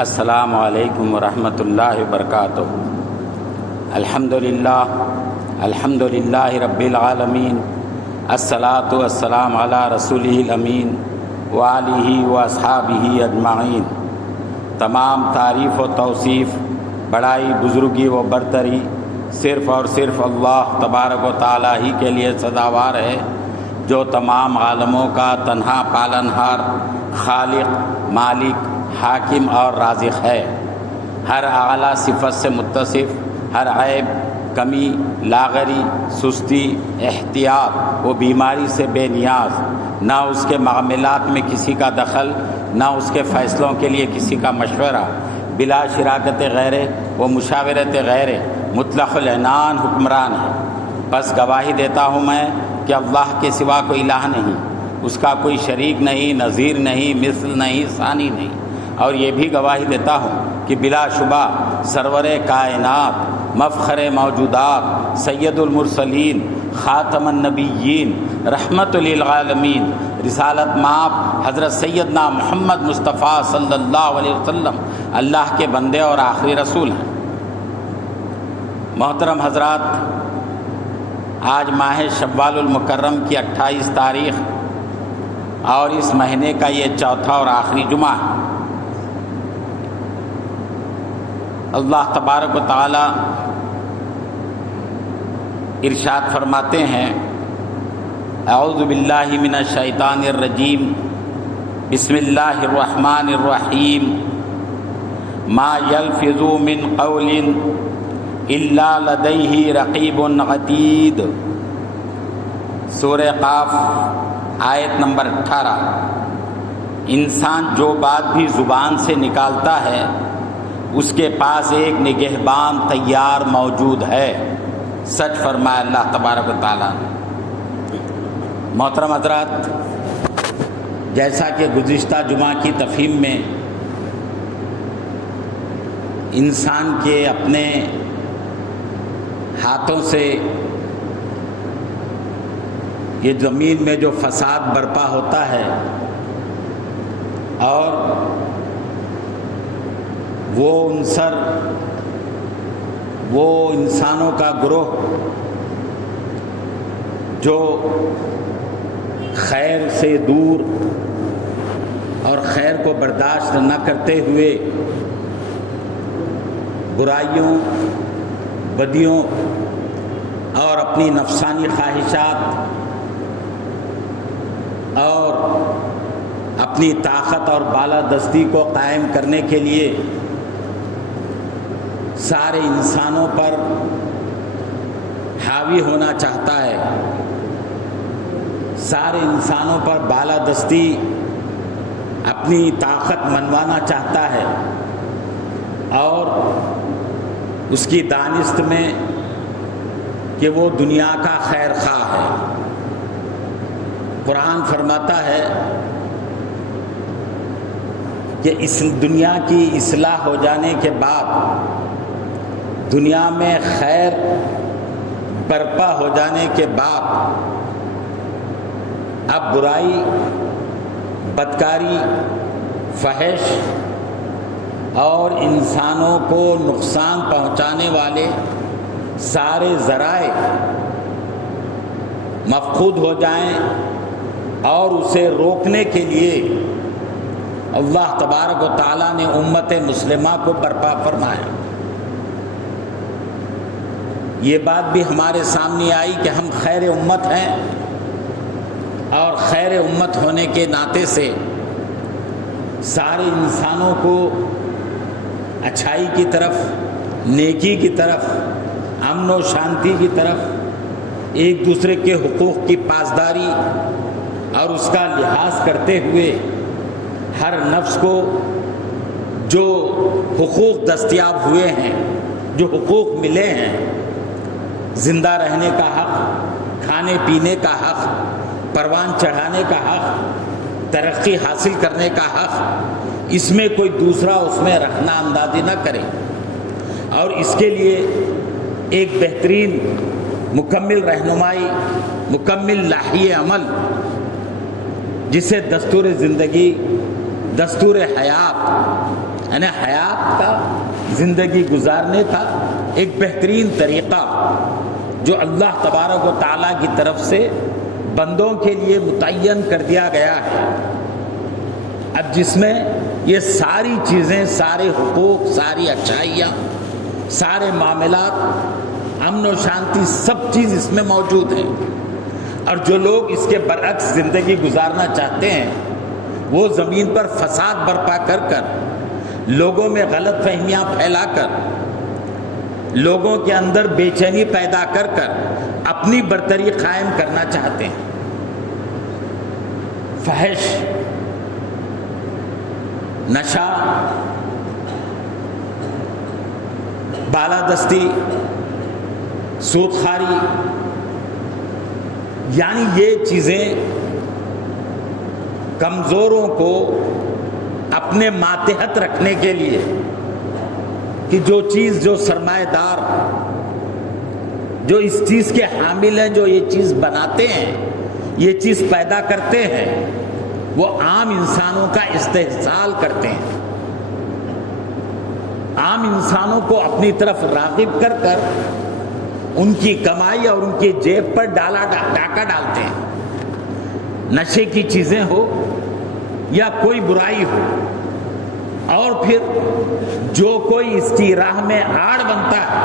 السلام علیکم ورحمۃ اللہ وبرکاتہ۔ الحمدللہ رب العالمین، الصلاۃ والسلام علی رسولہ الامین وآلہ واصحابہ اجمعین۔ تمام تعریف و توصیف، بڑائی، بزرگی و برتری صرف اور صرف اللہ تبارک و تعالی ہی کے لیے سزاوار ہے، جو تمام عالموں کا تنہا پالنہار، خالق، مالک، حاکم اور رازق ہے۔ ہر اعلیٰ صفت سے متصف، ہر عیب، کمی، لاغری، سستی، احتیاط و بیماری سے بے نیاز، نہ اس کے معاملات میں کسی کا دخل، نہ اس کے فیصلوں کے لیے کسی کا مشورہ، بلا شراکت غیر و مشاورت غیر، مطلق العنان حکمران ہے۔ بس گواہی دیتا ہوں میں کہ اللہ کے سوا کوئی الہ نہیں، اس کا کوئی شریک نہیں، نظیر نہیں، مثل نہیں، ثانی نہیں۔ اور یہ بھی گواہی دیتا ہوں کہ بلا شبہ سرور کائنات، مفخر موجودات، سید المرسلین، خاتم النبیین، رحمت للعالمین، رسالت مآب حضرت سیدنا محمد مصطفیٰ صلی اللہ علیہ وسلم اللہ کے بندے اور آخری رسول ہیں۔ محترم حضرات، آج ماہ شوال المکرم کی 28 تاریخ اور اس مہینے کا یہ چوتھا اور آخری جمعہ ہے۔ اللہ تبارک و تعالی ارشاد فرماتے ہیں، اعوذ باللہ من الشیطان الرجیم، بسم اللہ الرحمن الرحیم، ما یلفظ من قول الا لدیہ رقیب عتید۔ سورہ قاف آیت نمبر 18۔ انسان جو بات بھی زبان سے نکالتا ہے اس کے پاس ایک نگہبان تیار موجود ہے، سچ فرمایا اللہ تبارک و تعالیٰ نے۔ محترم حضرات، جیسا کہ گزشتہ جمعہ کی تفہیم میں انسان کے اپنے ہاتھوں سے یہ زمین میں جو فساد برپا ہوتا ہے اور وہ عنصر، وہ انسانوں کا گروہ جو خیر سے دور اور خیر کو برداشت نہ کرتے ہوئے برائیوں، بدیوں اور اپنی نفسانی خواہشات اور اپنی طاقت اور بالادستی کو قائم کرنے کے لیے سارے انسانوں پر حاوی ہونا چاہتا ہے، سارے انسانوں پر بالادستی اپنی طاقت منوانا چاہتا ہے اور اس کی دانست میں کہ وہ دنیا کا خیر خواہ ہے۔ قرآن فرماتا ہے کہ اس دنیا کی اصلاح ہو جانے کے بعد، دنیا میں خیر برپا ہو جانے کے بعد، اب برائی، بدکاری، فحش اور انسانوں کو نقصان پہنچانے والے سارے ذرائع مفقود ہو جائیں اور اسے روکنے کے لیے اللہ تبارک و تعالیٰ نے امت مسلمہ کو برپا فرمایا۔ یہ بات بھی ہمارے سامنے آئی کہ ہم خیر امت ہیں اور خیر امت ہونے کے ناطے سے سارے انسانوں کو اچھائی کی طرف، نیکی کی طرف، امن و شانتی کی طرف، ایک دوسرے کے حقوق کی پاسداری اور اس کا لحاظ کرتے ہوئے ہر نفس کو جو حقوق دستیاب ہوئے ہیں، جو حقوق ملے ہیں، زندہ رہنے کا حق، کھانے پینے کا حق، پروان چڑھانے کا حق، ترقی حاصل کرنے کا حق، اس میں کوئی دوسرا اس میں رکھنا اندازی نہ کرے، اور اس کے لیے ایک بہترین مکمل رہنمائی، مکمل لاہی عمل، جسے دستور زندگی، دستور حیات یعنی حیات کا، زندگی گزارنے کا ایک بہترین طریقہ جو اللہ تبارک و تعالیٰ کی طرف سے بندوں کے لیے متعین کر دیا گیا ہے، اب جس میں یہ ساری چیزیں، سارے حقوق، ساری اچھائیاں، سارے معاملات، امن و شانتی، سب چیز اس میں موجود ہیں. اور جو لوگ اس کے برعکس زندگی گزارنا چاہتے ہیں وہ زمین پر فساد برپا کر کر، لوگوں میں غلط فہمیاں پھیلا کر، لوگوں کے اندر بے چینی پیدا کر کر اپنی برتری قائم کرنا چاہتے ہیں. فحش، نشہ، بالادستی، سودخواری، یعنی یہ چیزیں کمزوروں کو اپنے ماتحت رکھنے کے لیے، کہ جو چیز، جو سرمایہ دار، جو اس چیز کے حامل ہیں، جو یہ چیز بناتے ہیں، یہ چیز پیدا کرتے ہیں، وہ عام انسانوں کا استحصال کرتے ہیں، عام انسانوں کو اپنی طرف راغب کر کر ان کی کمائی اور ان کی جیب پر ڈاکہ ڈالتے ہیں. نشے کی چیزیں ہو یا کوئی برائی ہو، اور پھر جو کوئی اس کی راہ میں آڑ بنتا ہے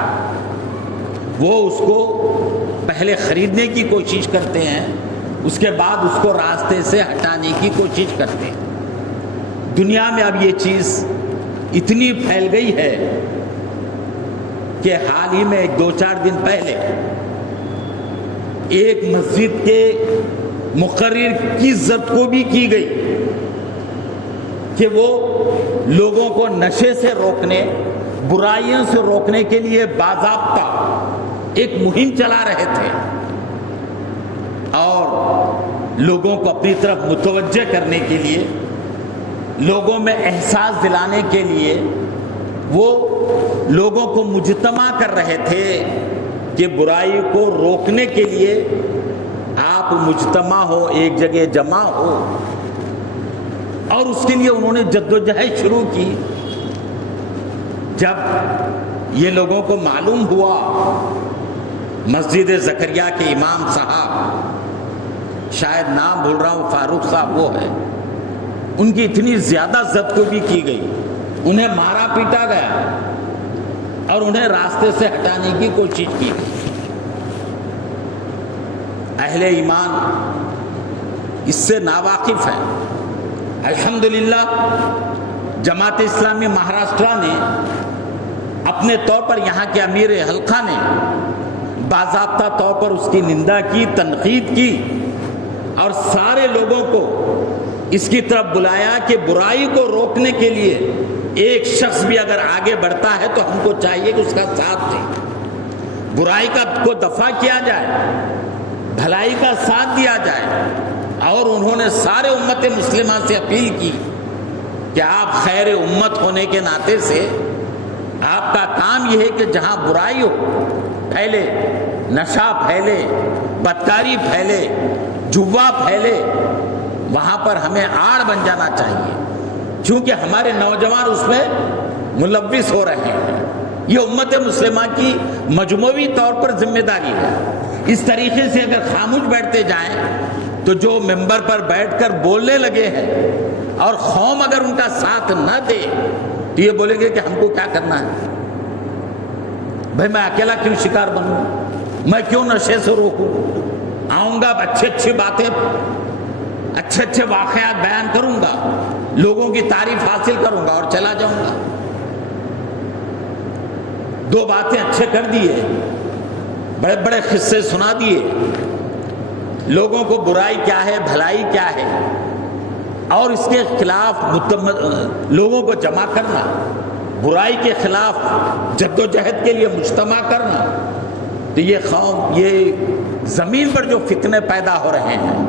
وہ اس کو پہلے خریدنے کی کوشش کرتے ہیں، اس کے بعد اس کو راستے سے ہٹانے کی کوشش کرتے ہیں. دنیا میں اب یہ چیز اتنی پھیل گئی ہے کہ حال ہی میں 2-4 دن پہلے ایک مسجد کے مقرر کی عزت کو بھی کی گئی کہ وہ لوگوں کو نشے سے روکنے، برائیوں سے روکنے کے لیے باضابطہ ایک مہم چلا رہے تھے، اور لوگوں کو اپنی طرف متوجہ کرنے کے لیے، لوگوں میں احساس دلانے کے لیے وہ لوگوں کو مجتمع کر رہے تھے کہ برائی کو روکنے کے لیے آپ مجتمع ہو، ایک جگہ جمع ہو. اور اس کے لیے انہوں نے جدوجہد شروع کی. جب یہ لوگوں کو معلوم ہوا، مسجد زکریا کے امام صاحب، شاید نام بھول رہا ہوں، فاروق صاحب وہ ہے، ان کی اتنی زیادہ زدگوبی کی گئی، انہیں مارا پیٹا گیا اور انہیں راستے سے ہٹانے کی کوشش کی گئی. اہل ایمان اس سے ناواقف ہیں. الحمدللہ جماعت اسلامی مہاراشٹرا نے اپنے طور پر، یہاں کے امیر حلقہ نے باضابطہ طور پر اس کی نندا کی، تنقید کی، اور سارے لوگوں کو اس کی طرف بلایا کہ برائی کو روکنے کے لیے ایک شخص بھی اگر آگے بڑھتا ہے تو ہم کو چاہیے کہ اس کا ساتھ دیں، برائی کا کو دفع کیا جائے، بھلائی کا ساتھ دیا جائے. اور انہوں نے سارے امت مسلمہ سے اپیل کی کہ آپ خیر امت ہونے کے ناطے سے آپ کا کام یہ ہے کہ جہاں برائی ہو پھیلے، نشہ پھیلے، بدکاری پھیلے، جوا پھیلے، وہاں پر ہمیں آڑ بن جانا چاہیے، چونکہ ہمارے نوجوان اس میں ملوث ہو رہے ہیں. یہ امت مسلمہ کی مجموعی طور پر ذمہ داری ہے. اس طریقے سے اگر خاموش بیٹھتے جائیں تو جو ممبر پر بیٹھ کر بولنے لگے ہیں اور قوم اگر ان کا ساتھ نہ دے تو یہ بولیں گے کہ ہم کو کیا کرنا ہے، بھائی میں اکیلا کیوں شکار بنوں، میں کیوں نشے سے روکوں، آؤں گا اچھی باتیں، اچھے واقعات بیان کروں گا، لوگوں کی تعریف حاصل کروں گا اور چلا جاؤں گا. 2 باتیں اچھے کر دیے، بڑے بڑے قصے سنا دیے، لوگوں کو برائی کیا ہے، بھلائی کیا ہے، اور اس کے خلاف لوگوں کو جمع کرنا، برائی کے خلاف جدوجہد کے لیے مجتمع کرنا. تو یہ قوم، یہ زمین پر جو فتنے پیدا ہو رہے ہیں،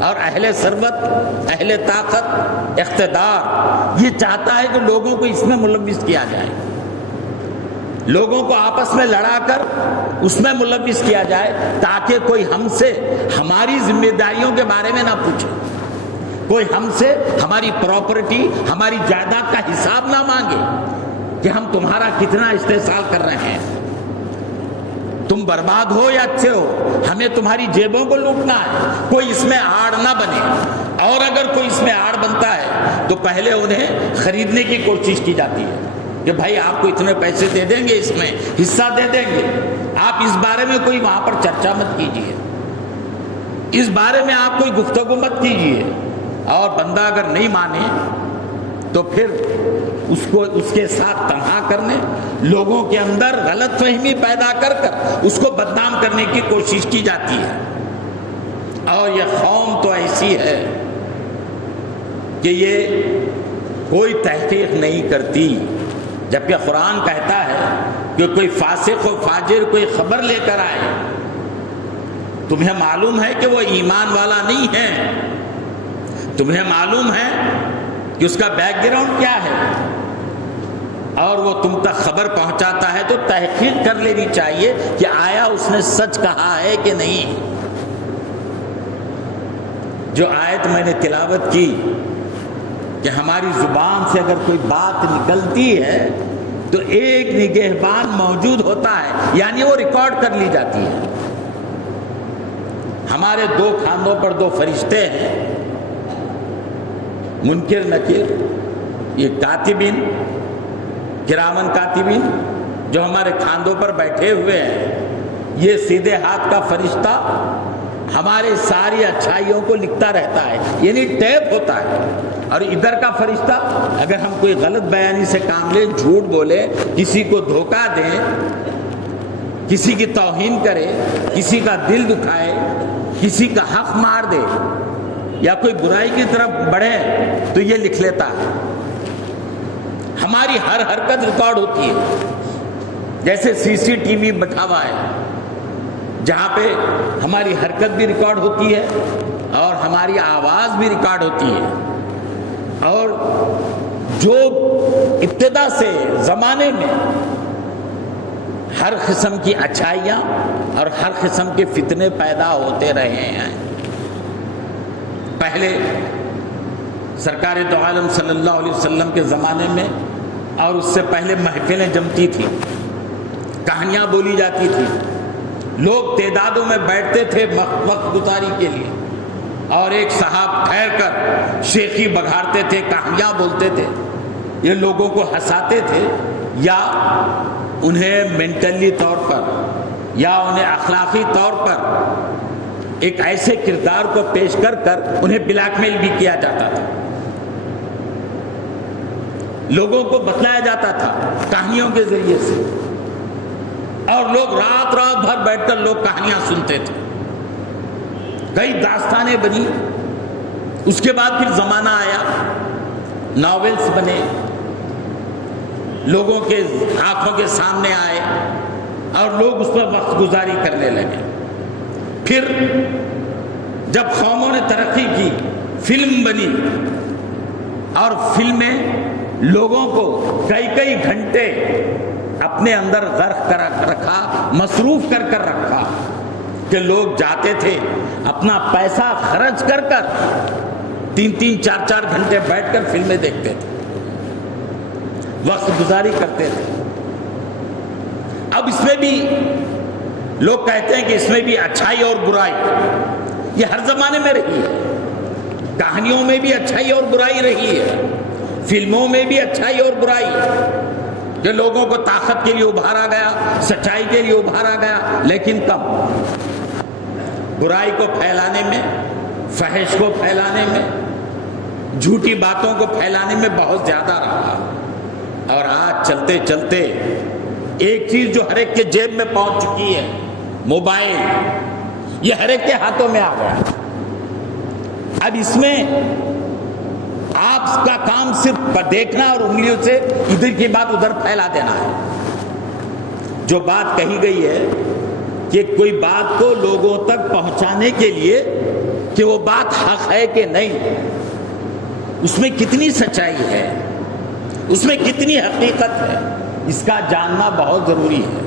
اور اہل ثروت، اہل طاقت، اقتدار یہ چاہتا ہے کہ لوگوں کو اس میں ملوث کیا جائے، لوگوں کو آپس میں لڑا کر اس میں ملوث کیا جائے، تاکہ کوئی ہم سے ہماری ذمہ داریوں کے بارے میں نہ پوچھے، کوئی ہم سے ہماری پراپرٹی، ہماری جائیداد کا حساب نہ مانگے کہ ہم تمہارا کتنا استحصال کر رہے ہیں، تم برباد ہو یا اچھے ہو، ہمیں تمہاری جیبوں کو لوٹنا ہے، کوئی اس میں آڑ نہ بنے۔ اور اگر کوئی اس میں آڑ بنتا ہے تو پہلے انہیں خریدنے کی کوشش کی جاتی ہے کہ بھائی آپ کو اتنے پیسے دے دیں گے، اس میں حصہ دے دیں گے، آپ اس بارے میں کوئی وہاں پر چرچا مت کیجیے، اس بارے میں آپ کوئی گفتگو مت کیجیے۔ اور بندہ اگر نہیں مانے تو پھر اس کو اس کے ساتھ تنہا کرنے، لوگوں کے اندر غلط فہمی پیدا کر کر اس کو بدنام کرنے کی کوشش کی جاتی ہے۔ اور یہ قوم تو ایسی ہے کہ یہ کوئی تحقیق نہیں کرتی، جبکہ قرآن کہتا ہے کہ کوئی فاسق و فاجر کوئی خبر لے کر آئے، تمہیں معلوم ہے کہ وہ ایمان والا نہیں ہے، تمہیں معلوم ہے کہ اس کا بیک گراؤنڈ کیا ہے، اور وہ تم تک خبر پہنچاتا ہے تو تحقیق کر لینی چاہیے کہ آیا اس نے سچ کہا ہے کہ نہیں۔ جو آیت میں نے تلاوت کی کہ ہماری زبان سے اگر کوئی بات نکلتی ہے تو ایک نگہبان موجود ہوتا ہے، یعنی وہ ریکارڈ کر لی جاتی ہے۔ ہمارے دو کھانوں پر دو فرشتے ہیں، منکر نکیر، یہ کاتبین، کرامن کاتبین، جو ہمارے کھاندوں پر بیٹھے ہوئے ہیں۔ یہ سیدھے ہاتھ کا فرشتہ ہمارے ساری اچھائیوں کو لکھتا رہتا ہے، یعنی ٹیپ ہوتا ہے۔ اور ادھر کا فرشتہ اگر ہم کوئی غلط بیانی سے کام لیں، جھوٹ بولے، کسی کو دھوکہ دیں، کسی کی توہین کرے، کسی کا دل دکھائے، کسی کا حق مار دے یا کوئی برائی کی طرف بڑھے تو یہ لکھ لیتا ہے۔ ہماری ہر حرکت ریکارڈ ہوتی ہے، جیسے سی سی ٹی وی بٹھا ہوا ہے جہاں پہ ہماری حرکت بھی ریکارڈ ہوتی ہے اور ہماری آواز بھی ریکارڈ ہوتی ہے۔ اور جو ابتدا سے زمانے میں ہر قسم کی اچھائیاں اور ہر قسم کے فتنے پیدا ہوتے رہے ہیں، پہلے سرکار دو عالم صلی اللہ علیہ وسلم کے زمانے میں اور اس سے پہلے محفلیں جمتی تھی، کہانیاں بولی جاتی تھی، لوگ تعدادوں میں بیٹھتے تھے وقت گزاری کے لیے، اور ایک صاحب ٹھہر کر شیخی بگھارتے تھے، کہانیاں بولتے تھے، یہ لوگوں کو ہنساتے تھے یا انہیں مینٹلی طور پر یا انہیں اخلاقی طور پر ایک ایسے کردار کو پیش کر کر انہیں بلیک میل بھی کیا جاتا تھا، لوگوں کو بتلایا جاتا تھا کہانیوں کے ذریعے سے، اور لوگ رات بھر بیٹھ کر لوگ کہانیاں سنتے تھے، کئی داستانیں بنی۔ اس کے بعد پھر زمانہ آیا، ناولز بنے، لوگوں کے آنکھوں کے سامنے آئے اور لوگ اس پر وقت گزاری کرنے لگے۔ پھر جب قوموں نے ترقی کی، فلم بنی، اور فلمیں لوگوں کو کئی گھنٹے اپنے اندر غرق کر رکھا، مصروف کر رکھا کہ لوگ جاتے تھے اپنا پیسہ خرچ کر 3-4 گھنٹے بیٹھ کر فلمیں دیکھتے تھے، وقت گزاری کرتے تھے۔ اب اس میں بھی لوگ کہتے ہیں کہ اس میں بھی اچھائی اور برائی، یہ ہر زمانے میں رہی ہے، کہانیوں میں بھی اچھائی اور برائی رہی ہے، فلموں میں بھی اچھائی اور برائی، کہ لوگوں کو طاقت کے لیے ابھارا گیا، سچائی کے لیے ابھارا گیا، لیکن کم، برائی کو پھیلانے میں، فحش کو پھیلانے میں، جھوٹی باتوں کو پھیلانے میں بہت زیادہ رہا۔ اور آج چلتے چلتے ایک چیز جو ہر ایک کے جیب میں پہنچ چکی ہے، موبائل، یہ ہر ایک کے ہاتھوں میں آ گیا۔ اب اس میں آپ کا کام صرف دیکھنا اور انگلیوں سے ادھر کی بات ادھر پھیلا دینا ہے۔ جو بات کہی گئی ہے کہ کوئی بات کو لوگوں تک پہنچانے کے لیے کہ وہ بات حق ہے کہ نہیں، اس میں کتنی سچائی ہے، اس میں کتنی حقیقت ہے، اس کا جاننا بہت ضروری ہے۔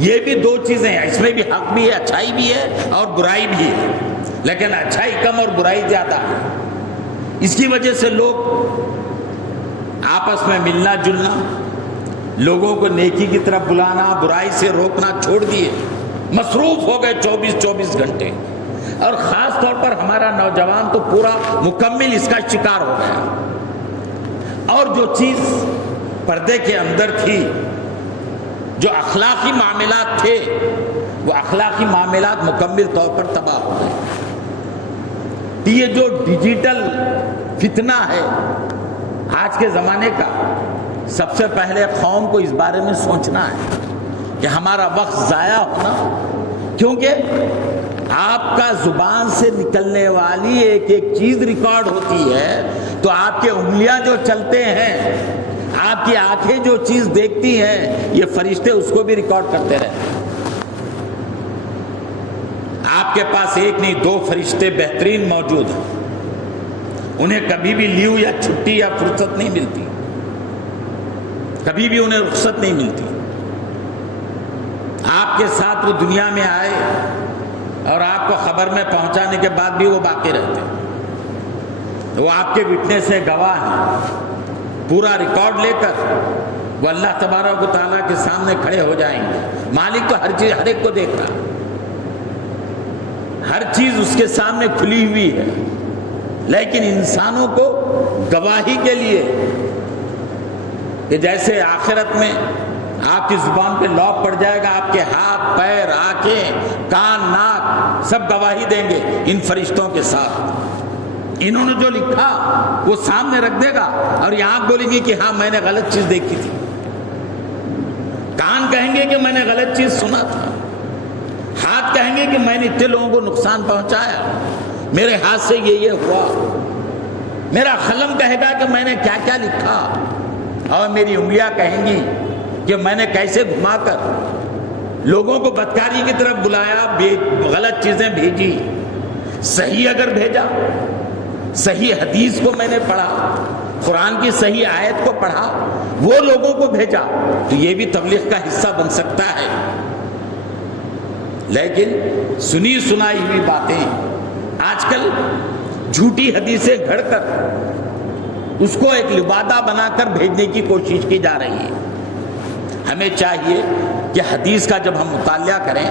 یہ بھی دو چیزیں ہیں، اس میں بھی حق بھی ہے، اچھائی بھی ہے اور برائی بھی ہے، لیکن اچھائی کم اور برائی زیادہ ہے۔ اس کی وجہ سے لوگ آپس میں ملنا جلنا، لوگوں کو نیکی کی طرف بلانا، برائی سے روکنا چھوڑ دیے، مصروف ہو گئے 24 گھنٹے۔ اور خاص طور پر ہمارا نوجوان تو پورا مکمل اس کا شکار ہو گیا، اور جو چیز پردے کے اندر تھی، جو اخلاقی معاملات تھے، وہ اخلاقی معاملات مکمل طور پر تباہ ہو گئے۔ یہ جو ڈیجیٹل فتنہ ہے آج کے زمانے کا، سب سے پہلے قوم کو اس بارے میں سوچنا ہے کہ ہمارا وقت ضائع ہونا، کیونکہ آپ کا زبان سے نکلنے والی ایک ایک چیز ریکارڈ ہوتی ہے، تو آپ کے انگلیاں جو چلتے ہیں، آپ کی آنکھیں جو چیز دیکھتی ہیں، یہ فرشتے اس کو بھی ریکارڈ کرتے رہتے ہیں۔ آپ کے پاس ایک نہیں 2 فرشتے بہترین موجود ہیں، انہیں کبھی بھی لیو یا چھٹی یا فرصت نہیں ملتی، کبھی بھی انہیں رخصت نہیں ملتی۔ آپ کے ساتھ وہ دنیا میں آئے اور آپ کو خبر میں پہنچانے کے بعد بھی وہ باقی رہتے ہیں، وہ آپ کے وٹنس ہیں، گواہ ہیں، پورا ریکارڈ لے کر وہ اللہ تبارک و تعالیٰ کے سامنے کھڑے ہو جائیں گے۔ مالک تو ہر چیز، ہر ایک کو دیکھ رہا ہے، ہر چیز اس کے سامنے کھلی ہوئی ہے، لیکن انسانوں کو گواہی کے لیے کہ جیسے آخرت میں آپ کی زبان پہ لوک پڑ جائے گا، آپ کے ہاتھ، پیر، آنکھیں، کان، ناک سب گواہی دیں گے ان فرشتوں کے ساتھ۔ انہوں نے جو لکھا وہ سامنے رکھ دے گا، اور یہ آنکھ بولے گی کہ ہاں میں نے غلط چیز دیکھی تھی، کان کہیں گے کہ میں نے غلط چیز سنا تھا، ہاتھ کہیں گے کہ میں نے اتنے لوگوں کو نقصان پہنچایا، میرے ہاتھ سے یہ ہوا، میرا قلم کہے گا کہ میں نے کیا کیا لکھا، اور میری انگلیاں کہیں گی کہ میں نے کیسے گھما کر لوگوں کو بدکاری کی طرف بلایا، غلط چیزیں بھیجی، صحیح اگر بھیجا، صحیح حدیث کو میں نے پڑھا، قرآن کی صحیح آیت کو پڑھا، وہ لوگوں کو بھیجا، تو یہ بھی تبلیغ کا حصہ بن سکتا ہے۔ لیکن سنی سنائی ہوئی باتیں آج کل جھوٹی حدیثیں گھڑ کر اس کو ایک لبادہ بنا کر بھیجنے کی کوشش کی جا رہی ہے۔ ہمیں چاہیے کہ حدیث کا جب ہم مطالعہ کریں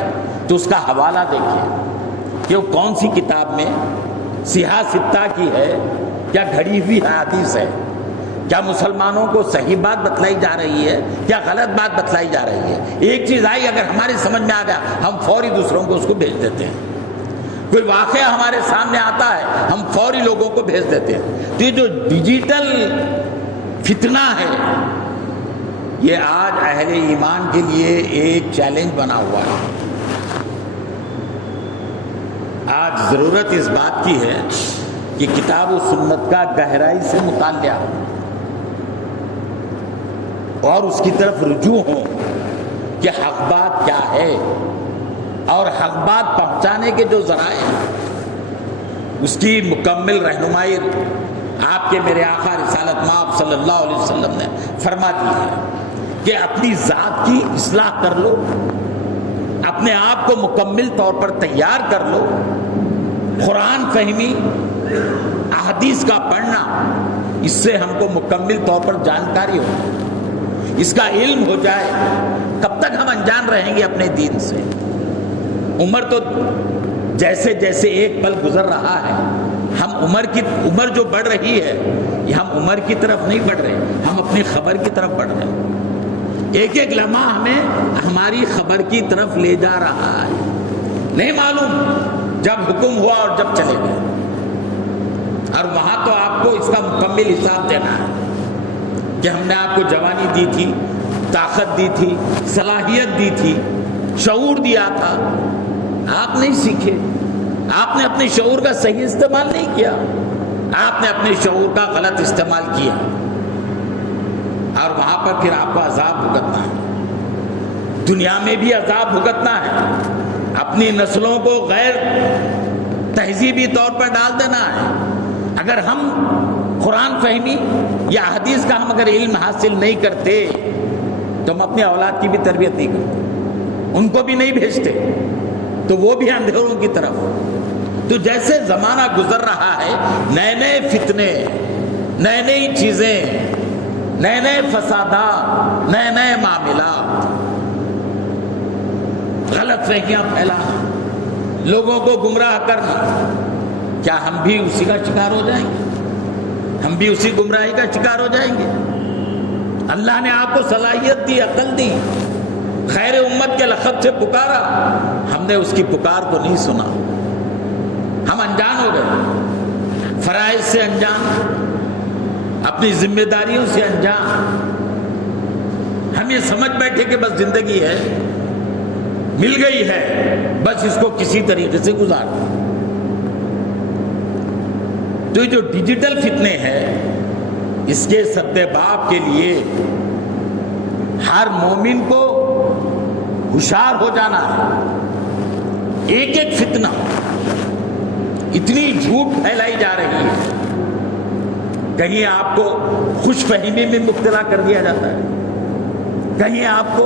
تو اس کا حوالہ دیکھیں کہ وہ کون سی کتاب میں سیاہ ستہ کی ہے، کیا گھڑی ہوئی حدیث ہے، کیا مسلمانوں کو صحیح بات بتلائی جا رہی ہے، کیا غلط بات بتلائی جا رہی ہے۔ ایک چیز آئی، اگر ہماری سمجھ میں آ گیا ہم فوری دوسروں کو اس کو بھیج دیتے ہیں، کوئی واقعہ ہمارے سامنے آتا ہے ہم فوری لوگوں کو بھیج دیتے ہیں۔ تو یہ جو ڈیجیٹل فتنہ ہے، یہ آج اہل ایمان کے لیے ایک چیلنج بنا ہوا ہے۔ آج ضرورت اس بات کی ہے کہ کتاب و سنت کا گہرائی سے مطالعہ اور اس کی طرف رجوع ہو کہ حق بات کیا ہے، اور حق بات پہنچانے کے جو ذرائع ہیں اس کی مکمل رہنمائی آپ کے میرے آقا رسالت مآب صلی اللہ علیہ وسلم نے فرما دی ہے کہ اپنی ذات کی اصلاح کر لو، اپنے آپ کو مکمل طور پر تیار کر لو، قرآن فہمی، احادیث کا پڑھنا، اس سے ہم کو مکمل طور پر جانکاری ہو، اس کا علم ہو جائے۔ کب تک ہم انجان رہیں گے اپنے دین سے؟ عمر تو جیسے جیسے ایک پل گزر رہا ہے، ہم عمر جو بڑھ رہی ہے، یہ ہم عمر کی طرف نہیں بڑھ رہے، ہم اپنی خبر کی طرف بڑھ رہے ہیں۔ ایک ایک لمحہ ہمیں ہماری خبر کی طرف لے جا رہا ہے، نہیں معلوم جب حکم ہوا اور جب چلے گئے، اور وہاں تو آپ کو اس کا مکمل حساب دینا ہے کہ ہم نے آپ کو جوانی دی تھی، طاقت دی تھی، صلاحیت دی تھی، شعور دیا تھا، آپ نہیں سیکھے، آپ نے اپنے شعور کا صحیح استعمال نہیں کیا، آپ نے اپنے شعور کا غلط استعمال کیا، اور وہاں پر پھر آپ کو عذاب بھگتنا ہے، دنیا میں بھی عذاب بھگتنا ہے، اپنی نسلوں کو غیر تہذیبی طور پر ڈال دینا ہے۔ اگر ہم قرآن فہمی یا حدیث کا ہم اگر علم حاصل نہیں کرتے تو ہم اپنی اولاد کی بھی تربیت نہیں کرتے، ان کو بھی نہیں بھیجتے، تو وہ بھی اندھیروں کی طرف، تو جیسے زمانہ گزر رہا ہے، نئے نئے فتنے، نئے نئی چیزیں، نئے نئے فسادات، نئے نئے معاملات، غلط فہمیاں پھیلانا، لوگوں کو گمراہ کرنا، کیا ہم بھی اسی کا شکار ہو جائیں گے؟ ہم بھی اسی گمراہی کا شکار ہو جائیں گے؟ اللہ نے آپ کو صلاحیت دی، عقل دی، خیر امت کے لقب سے پکارا، ہم نے اس کی پکار کو نہیں سنا، ہم انجان ہو گئے، فرائض سے انجان، اپنی ذمہ داریوں سے انجان، ہم یہ سمجھ بیٹھے کہ بس زندگی ہے، مل گئی ہے، بس اس کو کسی طریقے سے گزار دیں۔ تو یہ جو ڈیجیٹل فتنے ہیں، اس کے سدباب کے لیے ہر مومن کو ہوشیار ہو جانا ہے۔ ایک ایک فتنہ، اتنی جھوٹ پھیلائی جا رہی ہے، کہیں آپ کو خوش فہمی میں مبتلا کر دیا جاتا ہے، کہیں آپ کو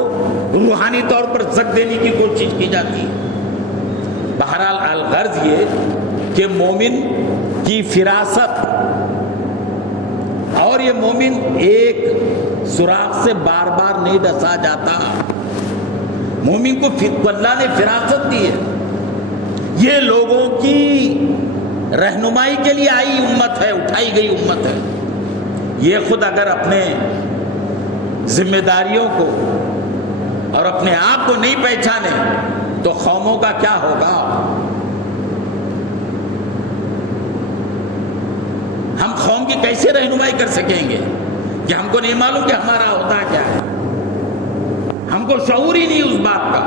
روحانی طور پر زک دینے کی کوشش کی جاتی ہے۔ بہرحال الغرض یہ کہ مومن کی فراست اور یہ مومن ایک سوراخ سے بار بار نہیں ڈسا جاتا، مومن کو اللہ نے فراست دی ہے، یہ لوگوں کی رہنمائی کے لیے آئی امت ہے، اٹھائی گئی امت ہے، یہ خود اگر اپنے ذمہ داریوں کو اور اپنے آپ کو نہیں پہچانے تو قوموں کا کیا ہوگا؟ ہم قوم کی کیسے رہنمائی کر سکیں گے کہ ہم کو نہیں معلوم کہ ہمارا ہوتا کیا ہے؟ ہم کو شعور ہی نہیں اس بات کا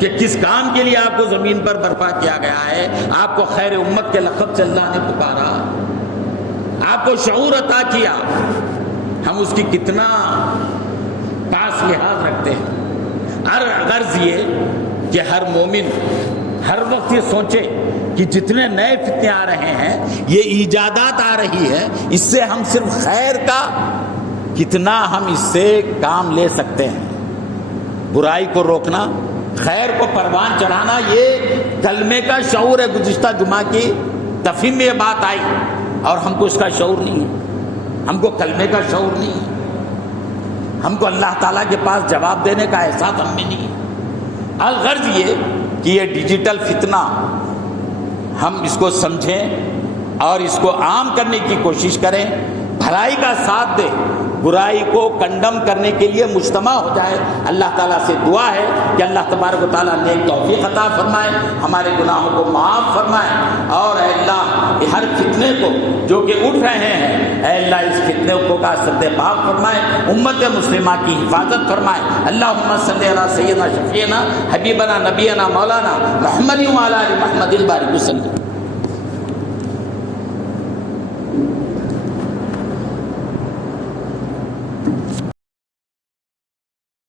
کہ کس کام کے لیے آپ کو زمین پر برپا کیا گیا ہے، آپ کو خیر امت کے لقب سے اللہ نے پکارا، آپ کو شعور عطا کیا، ہم اس کی کتنا پاس لحاظ رکھتے ہیں۔ غرض یہ کہ ہر مومن ہر وقت یہ سوچے کہ جتنے نئے فتنے آ رہے ہیں، یہ ایجادات آ رہی ہے، اس سے ہم صرف خیر کا کتنا ہم اس سے کام لے سکتے ہیں۔ برائی کو روکنا، خیر کو پروان چڑھانا، یہ کلمے کا شعور ہے۔ گزشتہ جمعہ کی تفہیم میں یہ بات آئی اور ہم کو اس کا شعور نہیں ہے، ہم کو کلمے کا شعور نہیں ہے، ہم کو اللہ تعالیٰ کے پاس جواب دینے کا احساس ہم میں نہیں ہے۔ الغرض یہ کہ یہ ڈیجیٹل فتنہ ہم اس کو سمجھیں اور اس کو عام کرنے کی کوشش کریں، بھلائی کا ساتھ دیں، برائی کو کنڈم کرنے کے لیے مجتمع ہو جائے۔ اللہ تعالیٰ سے دعا ہے کہ اللہ تبارک و تعالیٰ نے توفیق عطا فرمائے، ہمارے گناہوں کو معاف فرمائے، اور اے اللہ ہر فتنے کو جو کہ اٹھ رہے ہیں، اے اللہ اس فتنے کو کا سدباب فرمائے، امت مسلمہ کی حفاظت فرمائے۔ اللہم صلی علی سیدنا شفیعنا حبیبنا نبینا مولانا محمد وعلی آل محمد بارک وسلم۔